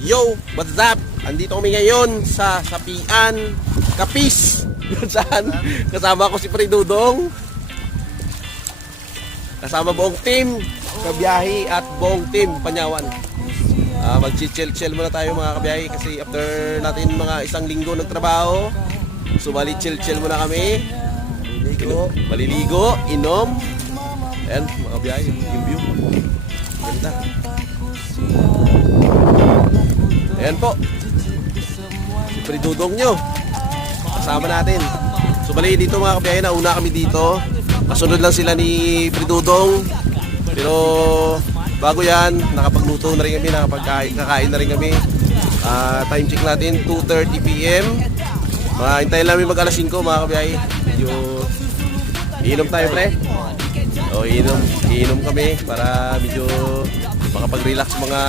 Yo, what's up? Andito kami ngayon sa Sapian, Capiz. Saan? Kasama ko si Pre Dudong. Kasama buong team Kabiyahe at buong team Panyawan. Mag-chill muna tayo mga kabiyahe kasi after natin mga isang linggo nagtrabaho, so chill muna kami. Maliligo, inom. Ayan mga kabiyahe, yung view. Ganda. Ayan po, si Pre Dudong nyo kasama natin. So bali dito mga kabiyahe, nauna kami dito. Kasunod lang sila ni Pre Dudong. Pero bago yan, nakapagluto na rin kami, nakapagkakain na rin kami. Time check natin, 2:30 PM. Hintayin namin mag alas 5 mga kabiyahe. Medyo iinom tayo pre. O iinom kami para medyo makapag-relax mga